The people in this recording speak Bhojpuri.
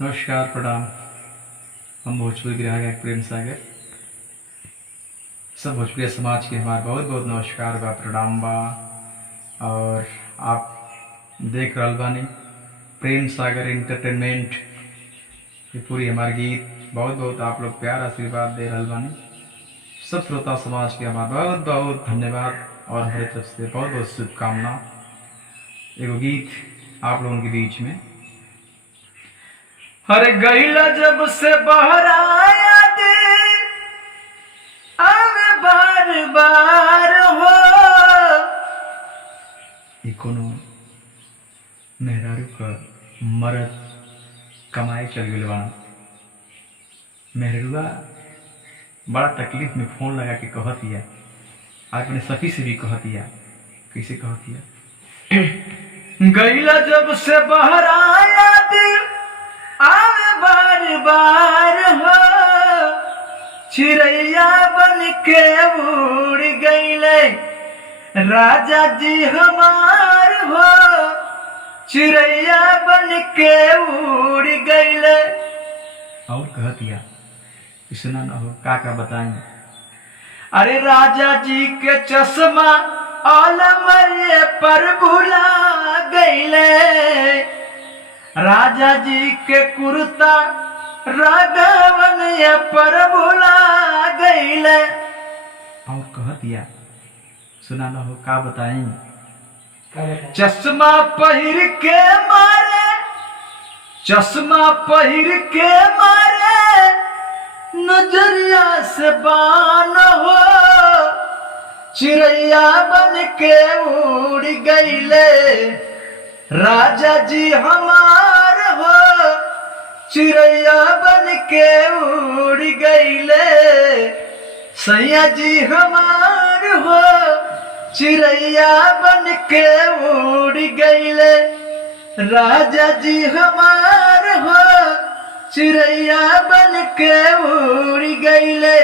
नमस्कार, प्रणाम। हम भोजपुरी ग्राहक प्रेम सागर। सब भोजपुरी समाज के हमारे बहुत बहुत नमस्कार बा, प्रणाम बा। और आप देख रहल बानी प्रेम सागर एंटरटेनमेंट। ये पूरी हमारे गीत बहुत बहुत आप लोग प्यार आशीर्वाद दे रहल बानी। सब श्रोता समाज के हमारा बहुत बहुत धन्यवाद और हमारे तरफ से बहुत बहुत शुभकामना। एगो गीत आप लोगों के बीच में। हर गईला जब से बहराया दे आवे बार बार हो। ये कोनो मेहरारू का मर्द कमाए चल गए बा। मेहरुआ बड़ा तकलीफ में फोन लगा के कहतिया, अपने सखी से भी कहतिया। कैसे कहतिया? गईला जब से बहराया दे आवे बार बार हो। चिड़ैया बन के उड़ गईले राजा जी हमार हो। चिड़ैया बन के उड़ गईले। और कह दिया सुना न हो का बताएं। अरे राजा जी के चश्मा आलमरे पर भुला गईले। राजा जी के कुर्ता राघवन पर भुला गईले। और कह दिया सुना न हो का बताई। चश्मा पहिर के मारे, चश्मा पहिर के मारे, नजरिया से बान हो। चिड़ैया बन के उड़ गईले राजा जी हमार हो। चिड़ैया बन के उड़ गईले सैया जी हमार हो। चिड़ैया बन के उड़ गईले राजा जी हमार हो। चिड़ैया बन के उड़ गईले।